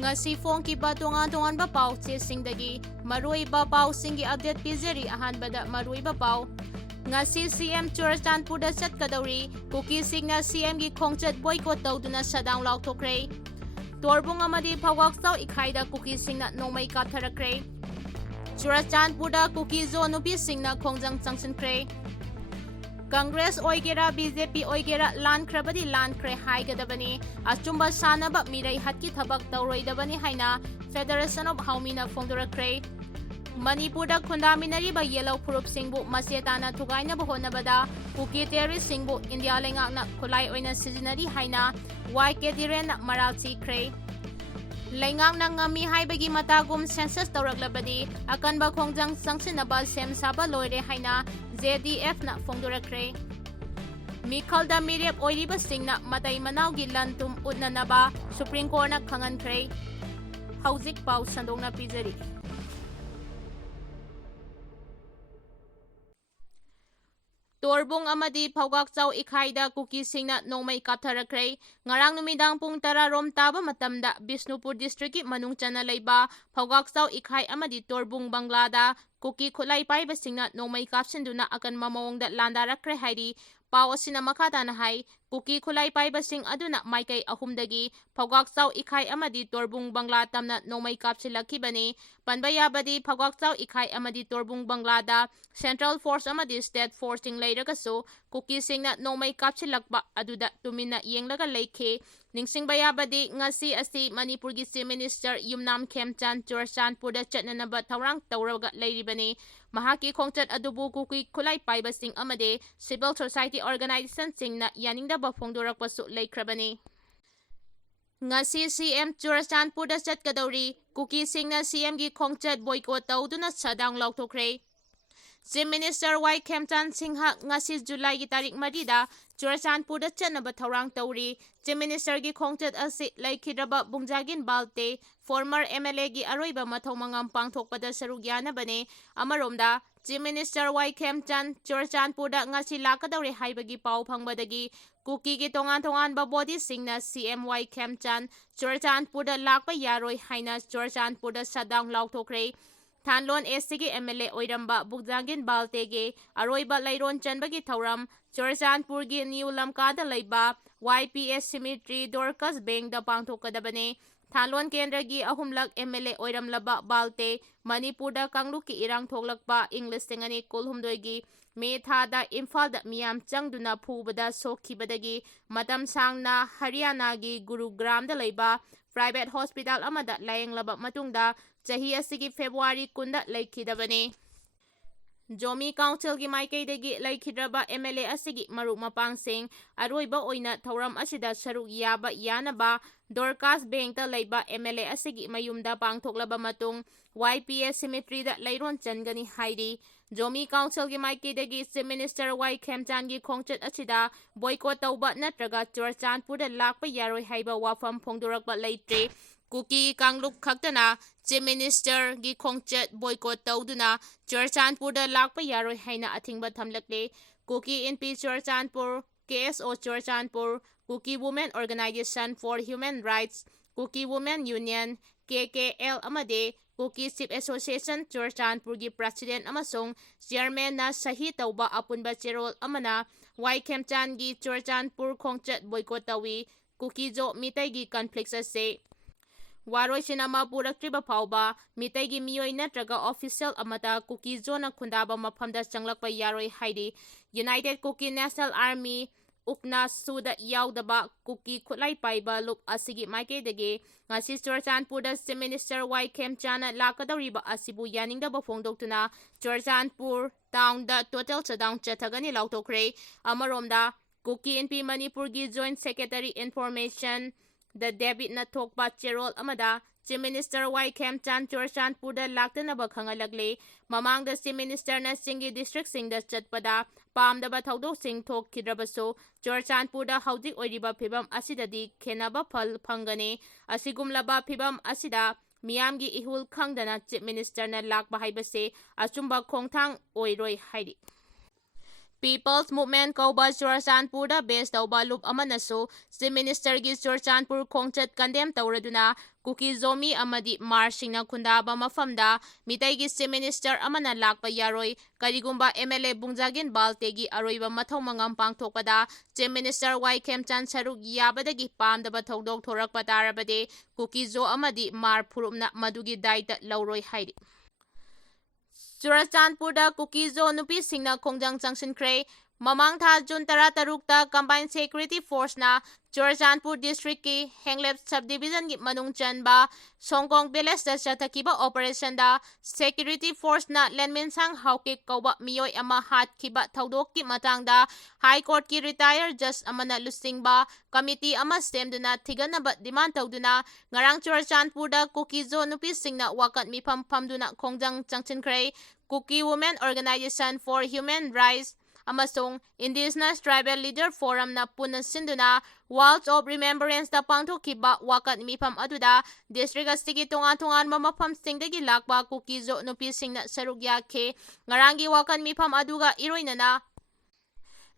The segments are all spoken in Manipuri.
ngasi phongkiba tongan-tonganba pau chesingdagi maruiba pausingi update pizeri ahanbada maruiba pau ngasi CM Churachandpurda chatkadauri Kuki singna CM gi khongchat boycott tawduna shutdown lauthokre torbung amadi phawakchau ikhaida Kuki singna Nongmei Kapnaba Churachandpurda Kuki zo Nupi singna khongjang Kansinkhre Congress oigera BJP oigera Lan Khrebadi Lan Khre haigadabani achumba sanaba mirai hatki thabak tawroidabani haina Federation of Haumina phongdorakre Manipurda khundaminariba yellow furup singbu masetana thugaina bahonabada Kuki terrorist singbu India lengakna khulai oina sijinari haina YK Maralchi Khre Lengakna ngami haibagi matagum census tawraklabadi akanba khongjang sangsinaba sem saba loire haina JDF na phongdorakre Mikhalda mirep oiriba singna matai manawgi lantum udnanaba Supreme Court na khangankhre Haujik pau sandongna pizari Torbung amadi phawgakchau ikhaida Kuki singna Nongmei Kapnaba ngarang numidang pung 10 rom taba matamda Bishnupur district ki manung chana leiba phawgakchau ikhai amadi Torbung Banglada Kuki khulai paiba singna Nongmei kapsinduna akan mamawongda landarakre hairi pau asina makhatana hai Kuki khulai paiba sing aduna maikai ahumdagi phawgakchau ikhai amadi Torbung Bangla tamna Nongmei kapsilakibani panbayabadi phawgakchau ikhai amadi Torbung Banglada Central Force amadi State Forcing leiragasu Kuki singna Nongmei kapsilakba aduda tumina yenglaga leikhe ningsingbayabadi ngasi asi Manipur gi Chief Minister Yumnam Khemchan Churachandpurda chatnanaba thawrang tawraga leiribani mahaki khongchat adubu Kuki khulai paiba sing amade civil society organization singna yaningdaba phongdorakpasu leikrabani ngasi CM Churachandpurda chatkadauri Kuki singna CM gi khongchat boycott tawduna shutdown lauthokre Chief Minister Y Khemchan Singha ngasi July gi tarik marida Churachandpurda chanaba thawrang tawri Chief Minister gi khongchat asi laikhidraba bungjagin balte former MLA gi aroiba mathau mangam pangthokpada saruk yanabane amaromda Chief Minister Y Khemchan Churachandpurda ngasi lakadauri haibagi pau phangbadagi Kuki gi tongan ba body singna CM Y Khemchan Churachandpurda lakpa yaroi haina Churachandpurda shutdown lauthokre Thanlon SC MLA oiramba Bugjangin Baltege Aroiba Leirol Chankhre Thauram Churachandpur gi New Lamkada leiba YPS Cemetery Dorcas Bank da pangthokadabane Thanlon Kendra gi ahumlak MLA oiramlaba Balte Manipur da Kangla ki Erang thoklakpa English tengani kulhumdoi gi Me thada Imphal da miyam changduna phubada sokhibadagi matam sangna Haryana gi Gurugram da leiba private hospital amada layenglaba matungda chahi asigi February kunda laikhidabane Jomi Council gi maikaidagi laikhidraba MLA asigi maru mapangsing aroiba oina thauram asida saruk yaba yanaba Dorcas Bank ta leiba MLA asigi mayumda pangthoklaba matung YPS Cemetery da Leirol Chankhre hairi Jomi Council gi maikaidagi Chief Minister Y Khemchan gi khongchat asida boycott tawba natraga Churachandpurda lakpa yaroi haiba wafam phongdorakba leitre Kuki Kangluk khaktana Chief Minister gi khongchat boycott tawduna Churachandpurda lakpa yaroi haina athingba thamlakle Kuki NP Churachandpur KSO Churachandpur Kuki Women Organization for Human Rights Kuki Women Union KKL amade Kuki Chief Association Churachandpur gi President amasung Chairman na sahi tawba apunba cherol amana Y Khemchan gi Churachandpur khongchat boycott tawi Kuki jo mitai gi conflicts ase Waroi sinama puraktriba phauba mitai gi miyoi natraga official amata Kuki zona khundaba maphamda changlakpa yaroi hairi United Kuki National Army ukna suda yaudaba Kuki khulai paiba look asigi maikaidagi ngasi Churachandpurda Chief Minister Y Khemchan lakadawriba asibu yaningdaba phongdoktuna Churachandpur town da total shutdown chathagani lauthokre amaromda Kuki NP Manipur gi Joint Secretary Information the David na thokpa cherol amada Chief Minister Y Khemchan Churachandpurda laktanaba khangalagle mamangda Chief Minister na singi district singda chatpada pamdaba thaudok sing thokhidrabaso Churachandpurda haujik oiriba phibam asidadi khenaba phal phangane asigumlaba phibam asida miyamgi ihul khangdana Chief Minister na lakba haibase achumba khongthang oiroi hairi People's Movement kauba Churachandpurda base tauba loop amanasu Chief Minister gi Churachandpur khongchat condemn tauraduna Kuki Zomi amadi Marsingna khundaba mafamda mitai gi Chief Minister amana lakpa yaroi karigumba MLA Bungjagin Baltegi aroiba mathau mangam pangthokpada Chief Minister Y Khemchan Saruk yabadagi pamdaba thodok thorakpa tarabade Kuki Zo amadi Mar phurupna madugi daita lauroi hairi Churachandpurda Kuki Zo Nupi Singna Khongjang Kansinkhre Mamang tha June 13 Combined Security Force na Churachandpur District ki Henglep Subdivision ki manung chanba Songkong Village da chathakiba operation da Security Force na Lenmin Sang Haukik kauba miyoi ama hatkiba thodok ki matangda High Court ki retired Judge amana lusingba committee ama semduna thiganaba demand tawduna ngarang Churachandpur da Kuki Zo Nupi Singna wakat mifam phamduna Khongjang Kansinkhre Kuki Women Organization for Human Rights amasung Indigenous Tribal Leader Forum na puna sinduna Walls of Remembrance da pangthokkiba wakat mifam aduda district asigi tungan mafam singdagi lakpa Kuki Zo Nupi singna saruk yakhe ngarangi wakat mifam aduga iroinana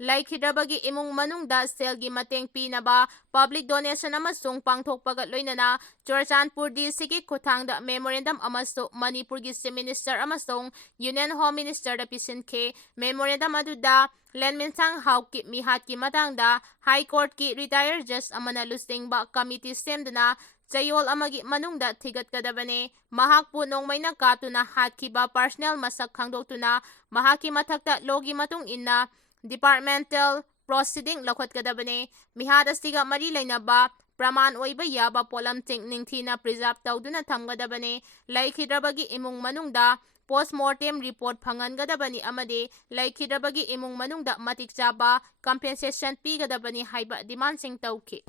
Laikhidabagi imung manungda selgi mateng pinaba public donation amasung pangthokpaga loinana Churachandpur DC kuthangda memorandum amaso Manipur gi Chief Minister amasung Union Home Minister da pisinke memorandum aduda Lenmin Sang Haukip mihat ki matangda High Court ki retired Judge amana lusingba committee semduna Chayol amagi manungda thigatkadabane mahakpu nongmai na kaptuna hatkiba personal masak khangdoktuna mahaki mathakta logi matung inna Departmental Proceeding Lakhotkadabane Mihad Astiga Mari Lainaba Praman Oiba Yaba Polam Ting Ningthina Preserve Tawduna Thamgadabane Laikhidrabagi Imung Manungda Postmortem Report Phangangadabani Amade Laikhidrabagi Imung Manungda Matik Chaba Compensation Pigadabani Haiba Demand Sing Tawki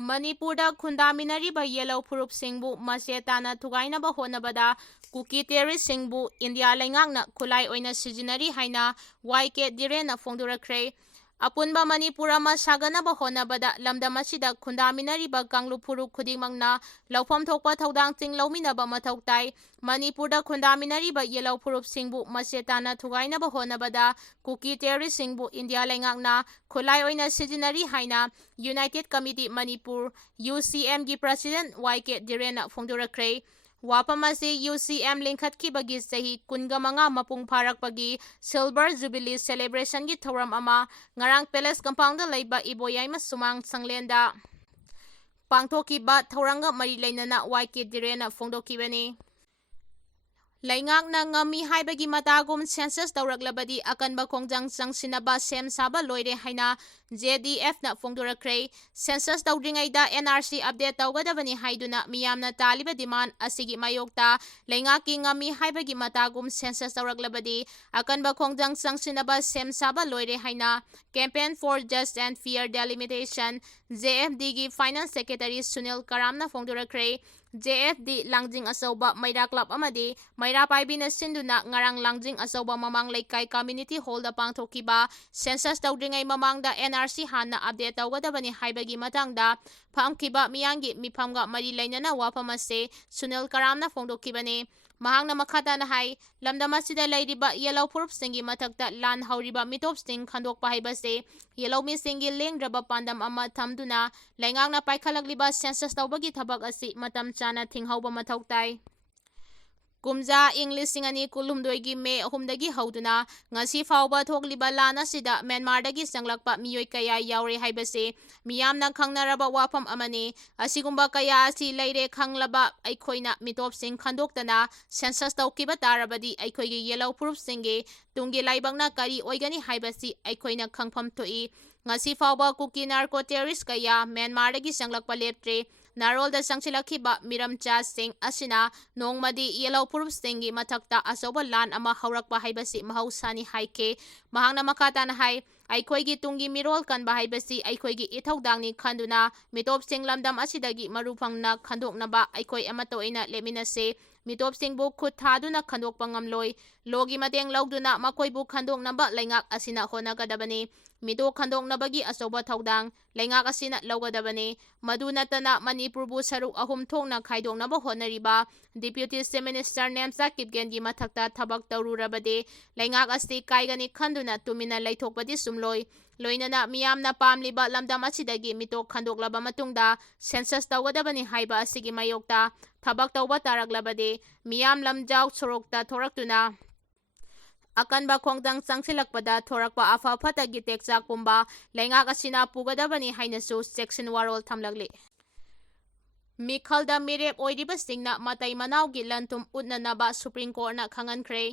Manipurda khundaminariba yellow phurup singbu masetana thugainaba honabada Kuki terrorist singbu India laingakna khulai oina sijinari haina YK direna fongdurakre apunba Manipur ama saganaba honabada lamdam asida khundaminariba kanglu phuruk khudingmangna lawpham thokpa thodang ting lawminaba mathautai Manipurda khundaminariba yellow phurup singbu masetana thugainaba honabada Kuki terrorist singbu India laingakna khulai oina sijinari haina United Committee Manipur UCM gi President YK direna fongdurakre Wapamasi UCM linkhatkibagi sahi kungamanga mapung pharakpagi Silver Jubilee Celebration gi thoram ama ngarang Palace Compound da laiba Iboyaima Sumang Sanglenda pangthokiba thoranga mari lainana YK direna fongdokibani Laingakna ngami haibagi matagum census tawraklabadi akanba khongjang changsinaba sem saba loire haina JDF na fongdurakre census tawdringaida NRC update tawgadabani haiduna miyamna taliba demand asigi mayokta laingaki ngami haibagi matagum census tawraklabadi akanba khongjang changsinaba sem saba loire haina campaign for just and fair delimitation JFD gi finance secretary Sunil Karamna fongdurakre JFD Langjing Asauba Maira Club amadi Maira Paibina Sinduna ngarang Langjing Asauba Mamang Laikai Community Hall da pangthokiba census tawdringay mamang da NRC hana update tawgadabani haibagi matangda phamkiba miyangi miphamga mari lainana wapamase Sunil Karamna fongdokibani mahangna makhata na hai lamdamasida lairiba yellow phurup singi mathakta lan hauriba mitop sing khandokpa haibase yellow mi singi lengraba pandam ama thamduna laingakna paikhalakliba census tawbagi thabak asi matam chana thinghauba mathautai Kumja English singani kulumdoigi me ahumdagi hauduna ngasi fauba thokliba lana sida Myanmar dagi sanglakpa miyoi kaya yaure haibase miyamna khangnaraba wafam amani asigumba kaya asi leire khanglaba aikhoina mitop sing khandoktana census tawkiba tarabadi aikhoigi yellow proof singe tungi laibangna kari oigani haibasi aikhoina khangpham thoi ngasi fauba Kuki narco terrorist kaya Myanmar dagi sanglakpa leptre Narol da sangsilakhiba miramcha sing asina nongmadi yellow purp singi mathakta asoba lan ama haurakpa haibasi mahausani haike mahangna makatan hai aikhoigi tungi mirol kanba haibasi aikhoigi ithaudangni khanduna mitop sing lamdam asidagi marufangna khandoknaba aikoi amatoina leminase mitop singbu khut thaduna khandokpa ngamloi logi mateng lauduna makoibu khandoknaba laingak asina honagadabani ꯃꯤꯇꯣꯞ ꯈꯟꯗꯣꯛꯅꯕꯒꯤ ꯑꯆꯧꯕ ꯊꯧꯗꯥꯡ ꯂꯩꯉꯥꯛ ꯑꯁꯤꯅ ꯂꯧꯒꯗꯕꯅꯤ꯫ ꯃꯗꯨ ꯅꯠꯇꯅ ꯃꯅꯤꯄꯨꯔꯕꯨ ꯁꯔꯨꯛ 3 ꯊꯣꯛꯅ ꯈꯥꯏꯗꯣꯛꯅꯕ ꯍꯣꯠꯅꯔꯤꯕ ꯗꯤꯄ꯭ꯌꯨꯇꯤ ꯆꯤꯐ ꯃꯤꯅꯤꯁꯇꯔ ꯅꯦꯝꯆꯥ ꯀꯤꯞꯒꯦꯟꯒꯤ ꯃꯊꯛꯇ ꯊꯕꯛ ꯇꯧꯔꯨꯔꯕꯗꯤ ꯂꯩꯉꯥꯛ ꯑꯁꯤ ꯀꯥꯏꯒꯅꯤ ꯈꯟꯗꯨꯅ ꯇꯨꯃꯤꯟꯅ ꯂꯩꯊꯣꯛꯄꯗꯤ ꯆꯨꯝꯂꯣꯏ꯫ ꯂꯣꯏꯅꯅ ꯃꯤꯌꯥꯝꯅ ꯄꯥꯝꯂꯤꯕ ꯂꯝꯗꯝ ꯑꯁꯤꯗꯒꯤ ꯃꯤꯇꯣꯞ ꯈꯟꯗꯣꯛꯂꯕ ꯃꯇꯨꯡꯗ ꯁꯦꯟꯁꯁ ꯇꯧꯒꯗꯕꯅꯤ ꯍꯥꯏꯕ ꯑꯁꯤꯒꯤ ꯃꯥꯌꯣꯛꯇ ꯊꯕꯛ ꯇꯧꯕ ꯇꯥꯔꯛꯂꯕꯗꯤ ꯃꯤꯌꯥꯝ ꯂꯝꯖꯥꯎ ꯁꯣꯔꯣꯛꯇ ꯊꯣꯔꯛꯇꯨꯅ ꯑꯀꯟꯕ ꯈꯣꯡꯖꯪ ꯆꯪꯁꯤꯜꯂꯛꯄꯗ ꯊꯣꯔꯛꯄ ꯑꯐ ꯐꯠꯇꯒꯤ ꯇꯦꯛꯆꯥꯛ ꯄꯨꯝꯕ ꯂꯩꯉꯥꯛ ꯑꯁꯤꯅ ꯄꯨꯒꯗꯕꯅꯤ ꯍꯥꯏꯅꯁꯨ ꯆꯦꯛꯁꯤꯟ ꯋꯥꯔꯣꯜ ꯊꯝꯂꯛꯂꯤ꯫ ꯃꯤꯈꯜꯗ ꯃꯤꯔꯦꯞ ꯑꯣꯏꯔꯤꯕꯁꯤꯡꯅ ꯃꯇꯩ ꯃꯅꯥꯎꯒꯤ ꯂꯟ-ꯊꯨꯝ ꯎꯠꯅꯅꯕ ꯁꯨꯄ꯭ꯔꯤꯝ ꯀꯣꯔꯠꯅ ꯈꯪꯍꯟꯈ꯭ꯔꯦ꯫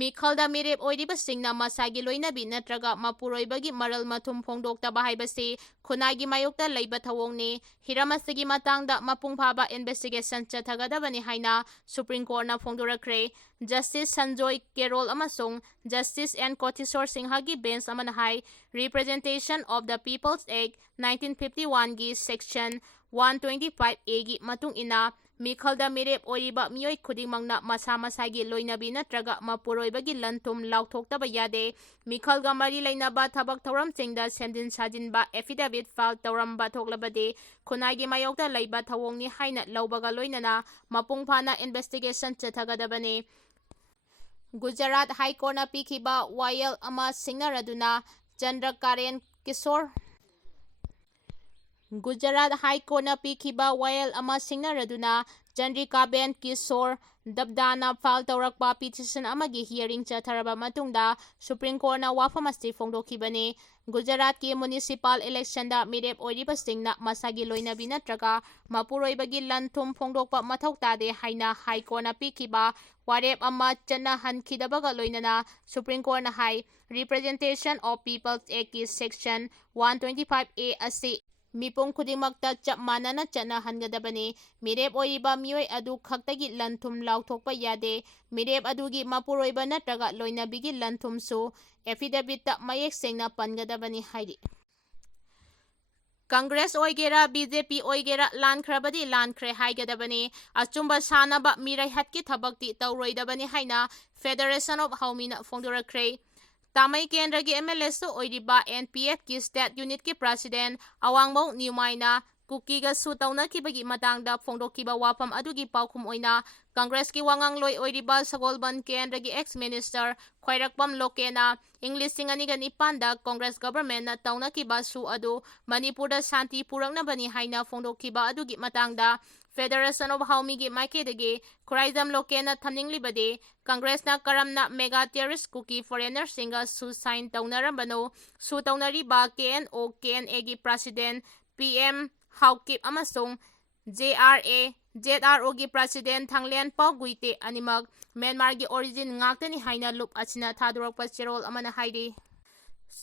ꯃꯤꯈꯜꯗ ꯃꯤꯔꯦꯞ ꯑꯣꯏꯔꯤꯕꯁꯤꯡꯅ ꯃꯁꯥꯒꯤ ꯂꯣꯏꯅꯕꯤ ꯅꯠꯇ꯭ꯔꯒ ꯃꯄꯨꯔꯣꯏꯕꯒꯤ ꯃꯔꯜ-ꯃꯊꯨꯝ ꯐꯣꯡꯗꯣꯛꯇꯕ ꯍꯥꯏꯕꯁꯤ ꯈꯨꯟꯅꯥꯏꯒꯤ ꯃꯥꯌꯣꯛꯇ ꯂꯩꯕ ꯊꯧꯑꯣꯡꯅꯤ꯫ ꯍꯤꯔꯝ ꯑꯁꯤꯒꯤ ꯃꯇꯥꯡꯗ ꯃꯄꯨꯡ ꯐꯥꯕ ꯏꯟꯚꯦꯁꯇꯤꯒꯦꯁꯟ ꯆꯠꯊꯒꯗꯕꯅꯤ ꯍꯥꯏꯅ ꯁꯨꯄ꯭ꯔꯤꯝ ꯀꯣꯔꯠꯅ ꯐꯣꯡꯗꯣꯔꯛꯈ꯭ꯔꯦ꯫ ꯖꯁꯇꯤꯁ ꯁꯟꯖꯣꯏ ꯀꯦꯔꯣꯜ ꯑꯃꯁꯨꯡ ꯖꯁꯇꯤꯁ ꯑꯦꯟ ꯀꯣꯊꯤꯁꯣꯔ ꯁꯤꯡꯍꯒꯤ ꯕꯦꯟꯆ ꯑꯃꯅ ꯍꯥꯏ representation of the people's act 1951ꯒꯤ ꯁꯦꯛꯁꯟ 125(a)ꯒꯤ ꯃꯇꯨꯡ ꯏꯟꯅ ꯃꯤꯈꯜꯗ ꯃꯤꯔꯦꯞ ꯑꯣꯏꯔꯤꯕ ꯃꯤꯑꯣꯏ ꯈꯨꯗꯤꯡꯃꯛꯅ ꯃꯁꯥ ꯃꯁꯥꯒꯤ ꯂꯣꯏꯅꯕꯤ ꯅꯠꯇ꯭ꯔꯒ ꯃꯄꯨꯔꯣꯏꯕꯒꯤ ꯂꯟ-ꯊꯨꯝ ꯂꯥꯎꯊꯣꯛꯇꯕ ꯌꯥꯗꯦ꯫ ꯃꯤꯈꯜꯒ ꯃꯔꯤ ꯂꯩꯅꯕ ꯊꯕꯛ ꯊꯧꯔꯝꯁꯤꯡꯗ ꯁꯦꯝꯖꯤꯟ ꯁꯥꯖꯤꯟꯕ ꯑꯦꯐꯤꯗꯦꯚꯤꯠ ꯐꯥꯏꯜ ꯇꯧꯔꯝꯕ ꯊꯣꯛꯂꯕꯗꯤ ꯈꯨꯟꯅꯥꯏꯒꯤ ꯃꯥꯌꯣꯛꯇ ꯂꯩꯕ ꯊꯧꯑꯣꯡꯅꯤ ꯍꯥꯏꯅ ꯂꯧꯕꯒ ꯂꯣꯏꯅꯅ ꯃꯄꯨꯡ ꯐꯥꯅ ꯏꯟꯚꯦꯁꯇꯤꯒꯦꯁꯟ ꯆꯠꯊꯒꯗꯕꯅꯤ꯫ ꯒꯨꯖꯔꯥꯠ ꯍꯥꯏꯀꯣꯔꯠꯅ ꯄꯤꯈꯤꯕ ꯋꯥꯌꯦꯜ ꯑꯃ ꯁꯤꯡꯅꯔꯗꯨꯅ ꯆꯟꯗ꯭ꯔꯀꯥꯟꯇ ꯀꯤꯁꯣꯔ ꯒꯨꯖꯔꯥꯠ ꯍꯥꯏꯀꯣꯔꯠꯅ ꯄꯤꯈꯤꯕ ꯋꯥꯌꯦꯜ ꯑꯃ ꯁꯤꯡꯅꯔꯗꯨꯅ ꯆꯟꯗ꯭ꯔꯤꯀꯥꯕꯦꯟ ꯀꯤꯁꯣꯔ ꯗꯕꯗꯥꯅ ꯐꯥꯏꯜ ꯇꯧꯔꯛꯄ ꯄꯤꯇꯤꯁꯟ ꯑꯃꯒꯤ ꯍꯤꯌꯔꯤꯡ ꯆꯠꯊꯔꯕ ꯃꯇꯨꯡꯗ ꯁꯨꯄ꯭ꯔꯤꯝ ꯀꯣꯔꯠꯅ ꯋꯥꯐꯝ ꯑꯁꯤ ꯐꯣꯡꯗꯣꯛꯈꯤꯕꯅꯤ꯫ ꯒꯨꯖꯔꯥꯠꯀꯤ ꯃ꯭ꯌꯨꯅꯤꯁꯤꯄꯥꯜ ꯏꯂꯦꯛꯁꯟꯗ ꯃꯤꯔꯦꯞ ꯑꯣꯏꯔꯤꯕꯁꯤꯡꯅ ꯃꯁꯥꯒꯤ ꯂꯣꯏꯅꯕꯤ ꯅꯠꯇ꯭ꯔꯒ ꯃꯄꯨꯔꯣꯏꯕꯒꯤ ꯂꯟ-ꯊꯨꯝ ꯐꯣꯡꯗꯣꯛꯄ ꯃꯊꯧ ꯇꯥꯗꯦ ꯍꯥꯏꯅ ꯍꯥꯏꯀꯣꯔꯠꯅ ꯄꯤꯈꯤꯕ ꯋꯥꯔꯦꯞ ꯑꯃ ꯆꯠꯅꯍꯟꯈꯤꯗꯕꯒ ꯂꯣꯏꯅꯅ ꯁꯨꯄ꯭ꯔꯤꯝ ꯀꯣꯔꯠꯅ ꯍꯥꯏ ꯔꯤꯄ꯭ꯔꯖꯦꯟꯇꯦꯁꯟ ꯑꯣꯐ ꯄꯤꯄꯜꯁ ꯑꯦꯛꯀꯤ ꯁꯦꯛꯁꯟ 125(a) ꯑꯁꯤ ꯃꯤꯄꯨꯝ ꯈꯨꯗꯤꯡꯃꯛꯇ ꯆꯞ ꯃꯥꯟꯅꯅ ꯆꯠꯅꯍꯟꯒꯗꯕꯅꯤ꯫ ꯃꯤꯔꯦꯞ ꯑꯣꯏꯔꯤꯕ ꯃꯤꯑꯣꯏ ꯑꯗꯨ ꯈꯛꯇꯒꯤ ꯂꯟ-ꯊꯨꯝ ꯂꯥꯎꯊꯣꯛꯄ ꯌꯥꯗꯦ꯫ ꯃꯤꯔꯦꯞ ꯑꯗꯨꯒꯤ ꯃꯄꯨꯔꯣꯏꯕ ꯅꯠꯇ꯭ꯔꯒ ꯂꯣꯏꯅꯕꯤꯒꯤ ꯂꯟ-ꯊꯨꯝꯁꯨ ꯑꯦꯐꯤꯗꯦꯚꯤꯠꯇ ꯃꯌꯦꯛ ꯁꯦꯡꯅ ꯄꯟꯒꯗꯕꯅꯤ ꯍꯥꯏꯔꯤ꯫ ꯀꯪꯒ꯭ꯔꯦꯁ ꯑꯣꯏꯒꯦꯔꯥ ꯕꯤ.ꯖꯦ.ꯄꯤ. ꯑꯣꯏꯒꯦꯔꯥ ꯂꯥꯟꯈ꯭ꯔꯕꯗꯤ ꯂꯥꯟꯈ꯭ꯔꯦ ꯍꯥꯏꯒꯗꯕꯅꯤ꯫ ꯑꯆꯨꯝꯕ ꯁꯥꯅꯕ ꯃꯤꯔꯩꯍꯠꯀꯤ ꯊꯕꯛꯇꯤ ꯇꯧꯔꯣꯏꯗꯕꯅꯤ ꯍꯥꯏꯅ ꯐꯦꯗꯔꯦꯁꯟ ꯑꯣꯐ ꯍꯥꯎꯃꯤꯅ ꯐꯣꯡꯗꯣꯔꯛꯈ꯭ꯔꯦ꯫ ꯇꯥꯃꯩ ꯀꯦꯟꯗ꯭ꯔꯒꯤ ꯑꯦꯝ.ꯑꯦꯜ.ꯑꯦꯁꯨ ꯑꯣꯏꯔꯤꯕ ꯑꯦꯟ.ꯄꯤ.ꯑꯦꯐ.ꯀꯤ ꯁ꯭ꯇꯦꯠ ꯌꯨꯅꯤꯠꯀꯤ ꯄ꯭ꯔꯁꯤꯗꯦꯟꯠ ꯑꯋꯥꯡꯃꯧ ꯅꯤꯎꯃꯥꯏꯅ ꯀꯨꯀꯤꯒ ꯁꯨ ꯇꯧꯅꯈꯤꯕꯒꯤ ꯃꯇꯥꯡꯗ ꯐꯣꯡꯗꯣꯛꯈꯤꯕ ꯋꯥꯐꯝ ꯑꯗꯨꯒꯤ ꯄꯥꯎꯈꯨꯝ ꯑꯣꯏꯅ ꯀꯪꯒ꯭ꯔꯦꯁꯀꯤ ꯋꯥꯉꯥꯡꯂꯣꯏ ꯑꯣꯏꯔꯤꯕ ꯁꯒꯣꯜꯕꯟ ꯀꯦꯟꯗ꯭ꯔꯒꯤ ꯑꯦꯛꯁ-ꯃꯤꯅꯤꯁꯇꯔ ꯈ꯭ꯋꯥꯏꯔꯥꯛꯄꯝ ꯂꯣꯀꯦꯅ ꯏꯪ 2009ꯗ ꯀꯪꯒ꯭ꯔꯦꯁ ꯒꯚꯔꯟꯃꯦꯟꯠꯅ ꯇꯧꯅꯈꯤꯕ ꯁꯨ ꯑꯗꯨ ꯃꯅꯤꯄꯨꯔꯗ ꯁꯥꯟꯇꯤ ꯄꯨꯔꯛꯅꯕꯅꯤ ꯍꯥꯏꯅ ꯐꯣꯡꯗꯣꯛꯈꯤꯕ ꯑꯗꯨꯒꯤ ꯃꯇꯥꯡꯗ ꯐꯦꯗꯔꯦꯁꯟ ꯑꯣꯐ ꯍꯥꯎꯃꯤꯒꯤ ꯃꯥꯏꯀꯩꯗꯒꯤ ꯈꯨꯔꯥꯏꯖꯝ ꯂꯣꯀꯦꯟꯅ ꯊꯝꯅꯤꯡꯂꯤꯕꯗꯤ ꯀꯪꯒ꯭ꯔꯦꯁꯅ ꯀꯔꯝꯅ ꯃꯦꯒꯥ ꯇꯦꯔꯔꯤꯁꯠ ꯀꯨꯀꯤ ꯐꯣꯔꯦꯅꯔꯁꯤꯡꯒ ꯁꯨ ꯁꯥꯏꯟ ꯇꯧꯅꯔꯝꯕꯅꯣ? ꯁꯨ ꯇꯧꯅꯔꯤꯕ KNO-KNAꯒꯤ ꯄ꯭ꯔꯁꯤꯗꯦꯟꯠ ꯄꯤ.ꯑꯦꯝ. ꯍꯥꯎꯀꯤꯞ ꯑꯃꯁꯨꯡ ZRA-ZROꯒꯤ ꯄ꯭ꯔꯁꯤꯗꯦꯟꯠ ꯊꯥꯡꯂꯦꯟ ꯄꯥꯎꯒꯨꯏꯇꯦ ꯑꯅꯤꯃꯛ ꯃ꯭ꯌꯥꯟꯃꯥꯔꯒꯤ ꯑꯣꯔꯤꯖꯤꯟ ꯉꯥꯛꯇꯅꯤ ꯍꯥꯏꯅ ꯂꯨꯞ ꯑꯁꯤꯅ ꯊꯥꯗꯣꯔꯛꯄ ꯆꯦꯔꯣꯜ ꯑꯃꯅ ꯍꯥꯏꯔꯤ꯫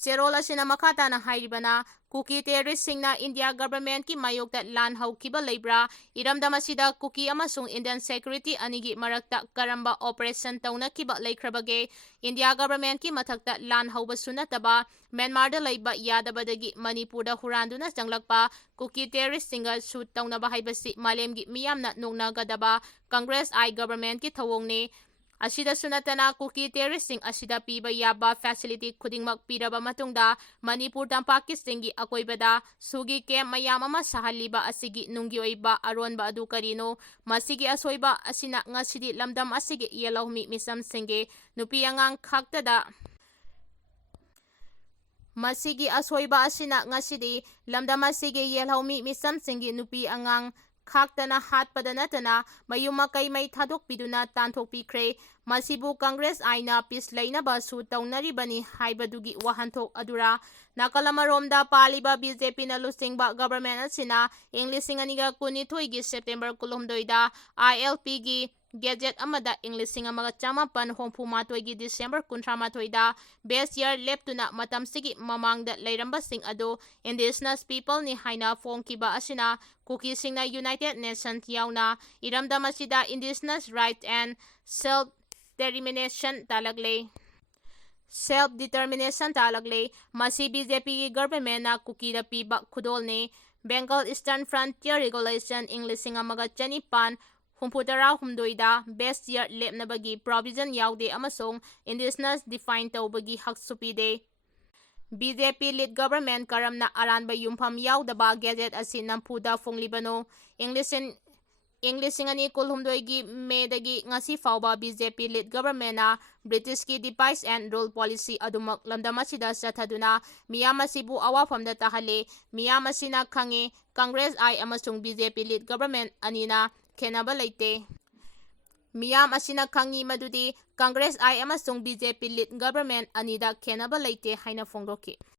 ꯆꯦꯔꯣꯜ ꯑꯁꯤꯅ ꯃꯈꯥ ꯇꯥꯅ ꯍꯥꯏꯔꯤꯕꯅ ꯀꯨꯀꯤ ꯇꯦꯔꯣꯔꯤꯁꯠꯁꯤꯡꯅ ꯏꯟꯗꯤꯌꯥ ꯒꯚꯔꯟꯃꯦꯟꯠꯀꯤ ꯃꯥꯌꯣꯛꯇ ꯂꯥꯟ ꯍꯧꯈꯤꯕ ꯂꯩꯕ꯭ꯔꯥ? ꯏꯔꯝꯗꯝ ꯑꯁꯤꯗ ꯀꯨꯀꯤ ꯑꯃꯁꯨꯡ ꯏꯟꯗꯤꯌꯟ ꯁꯦꯀ꯭ꯌꯨꯔꯤꯇꯤ ꯑꯅꯤꯒꯤ ꯃꯔꯛꯇ ꯀꯔꯝꯕ ꯑꯣꯄꯔꯦꯁꯟ ꯇꯧꯅꯈꯤꯕ ꯂꯩꯈ꯭ꯔꯕꯒꯦ? ꯏꯟꯗꯤꯌꯥ ꯒꯚꯔꯟꯃꯦꯟꯠꯀꯤ ꯃꯊꯛꯇ ꯂꯥꯟ ꯍꯧꯕꯁꯨ ꯅꯠꯇꯕ ꯃ꯭ꯌꯥꯟꯃꯥꯔꯗ ꯂꯩꯕ ꯌꯥꯗꯕꯗꯒꯤ ꯃꯅꯤꯄꯨꯔꯗ ꯍꯨꯔꯥꯟꯗꯨꯅ ꯆꯪꯂꯛꯄ ꯀꯨꯀꯤ ꯇꯦꯔꯣꯔꯤꯁꯠꯁꯤꯡꯒ ꯁꯨ ꯇꯧꯅꯕ ꯍꯥꯏꯕꯁꯤ ꯃꯥꯂꯦꯝꯒꯤ ꯃꯤꯌꯥꯝꯅ ꯅꯣꯛꯅꯒꯗꯕ ꯀꯪꯒ꯭ꯔꯦꯁ ꯑꯥꯏ ꯒꯚꯔꯟꯃꯦꯟꯠꯀꯤ ꯊꯧꯑꯣꯡꯅꯤ꯫ ꯑꯁꯤꯗꯁꯨ ꯅꯠꯇꯅ ꯀꯨꯀꯤ ꯇꯦꯔꯣꯔꯤꯁꯠꯁꯤꯡ ꯑꯁꯤꯗ ꯄꯤꯕ ꯌꯥꯕ ꯐꯦꯁꯤꯂꯤꯇꯤ ꯈꯨꯗꯤꯡꯃꯛ ꯄꯤꯔꯕ ꯃꯇꯨꯡꯗ ꯃꯅꯤꯄꯨꯔ ꯇꯝꯄꯥꯛꯀꯤ ꯆꯤꯡꯒꯤ ꯑꯀꯣꯏꯕꯗ ꯁꯨꯒꯤ ꯀꯦꯝꯞ ꯃꯌꯥꯝ ꯑꯃ ꯁꯥꯍꯜꯂꯤꯕ ꯑꯁꯤꯒꯤ ꯅꯨꯡꯒꯤ ꯑꯣꯏꯕ ꯑꯔꯣꯟꯕ ꯑꯗꯨ ꯀꯔꯤꯅꯣ? ꯃꯁꯤꯒꯤ ꯑꯁꯣꯏꯕ ꯑꯁꯤꯅ ꯉꯁꯤꯗꯤ ꯂꯝꯗꯝ ꯑꯁꯤꯒꯤ ꯌꯦꯜꯍꯧꯃꯤ ꯃꯤꯆꯝꯁꯤꯡꯒꯤ ꯅꯨꯄꯤ ꯑꯉꯥꯡ ꯈꯛꯇꯗ ꯃꯁꯤꯒꯤ ꯑꯁꯣꯏꯕ ꯑꯁꯤꯅ ꯉꯁꯤꯗꯤ ꯂꯝꯗꯝ ꯑꯁꯤꯒꯤ ꯌꯦꯜꯍꯧꯃꯤ ꯃꯤꯆꯝꯁꯤꯡꯒꯤ ꯅꯨꯄꯤ ꯑꯉꯥꯡ ꯈꯥꯛꯇꯅ ꯍꯥꯠꯄꯗ ꯅꯠꯇꯅ ꯃꯌꯨꯝ ꯃꯀꯩ ꯃꯩ ꯊꯥꯗꯣꯛꯄꯤꯗꯨꯅ ꯇꯥꯟꯊꯣꯛꯄꯤꯈ꯭ꯔꯦ꯫ ꯃꯁꯤꯕꯨ ꯀꯪꯒ꯭ꯔꯦꯁ ꯑꯥꯏꯅ ꯄꯤꯁ ꯂꯩꯅꯕ ꯁꯨ ꯇꯧꯅꯔꯤꯕꯅꯤ ꯍꯥꯏꯕꯗꯨꯒꯤ ꯋꯥꯍꯟꯊꯣꯛ ꯑꯗꯨꯔꯥ? ꯅꯥꯀꯜ ꯑꯃꯔꯣꯝꯗ ꯄꯥꯜꯂꯤꯕ ꯕꯤ.ꯖꯦ.ꯄꯤꯅ ꯂꯨꯆꯤꯡꯕ ꯒꯚꯔꯟꯃꯦꯟꯠ ꯑꯁꯤꯅ ꯏꯪ 2012ꯒꯤ ꯁꯦꯞꯇꯦꯝꯕꯔ 19ꯗ ILPꯒꯤ ꯒꯦꯖꯦꯠ ꯑꯃꯗ ꯏꯪ 1992ꯒꯤ ꯗꯤꯁꯦꯝꯕꯔ 18ꯗ ꯕꯦꯁ ꯌꯔ ꯂꯦꯞꯇꯨꯅ ꯃꯇꯝꯁꯤꯒꯤ ꯃꯃꯥꯡꯗ ꯂꯩꯔꯝꯕꯁꯤꯡ ꯑꯗꯨ ꯏꯟꯗꯤꯖꯤꯅꯁ ꯄꯤꯄꯜꯅꯤ ꯍꯥꯏꯅ ꯐꯣꯡꯈꯤꯕ ꯑꯁꯤꯅ ꯀꯨꯀꯤꯁꯤꯡꯅ ꯌꯨꯅꯥꯏꯇꯦꯗ ꯅꯦꯁꯟꯁ ꯌꯥꯎꯅ ꯏꯔꯝꯗꯝ ꯑꯁꯤꯗ indigenous right and self determination ꯇꯥꯛꯂꯛꯂꯦ꯫ ꯃꯁꯤ ꯕꯤ.ꯖꯦ.ꯄꯤꯒꯤ ꯒꯚꯔꯟꯃꯦꯟꯠꯅ ꯀꯨꯀꯤꯗ ꯄꯤꯕ ꯈꯨꯗꯣꯜꯅꯤ꯫ ꯕꯦꯡꯒꯜ ꯏꯁꯇꯔꯟ ꯐ꯭ꯔꯟꯇꯤꯌꯔ ꯔꯤꯒꯨꯂꯦꯁꯟ ꯏꯪ 1969ꯗ ꯕꯦꯁ ꯌꯔ ꯂꯦꯞꯅꯕꯒꯤ ꯄ꯭ꯔꯣꯕꯤꯖꯟ ꯌꯥꯎꯗꯦ ꯑꯃꯁꯨꯡ ꯏꯟꯗꯤꯖꯤꯅꯁ ꯗꯤꯐꯥꯏꯟ ꯇꯧꯕꯒꯤ ꯍꯛꯁꯨ ꯄꯤꯗꯦ꯫ BJP lead government karamna aranba yumpham yaudaba gazette asi nampuda fonglibano English ani kulhumdoigi medagi ngasi fauba BJP lead government na British ki device and rule policy adumak lamdamasida sathaduna miyamasibu awafamda tahale miyamasina khange Congress I amasung BJP lead government anina khenaba leite Miyam asina khangi madudi Congress I amasung BJP lead government anida khenaba leite haina phongdoki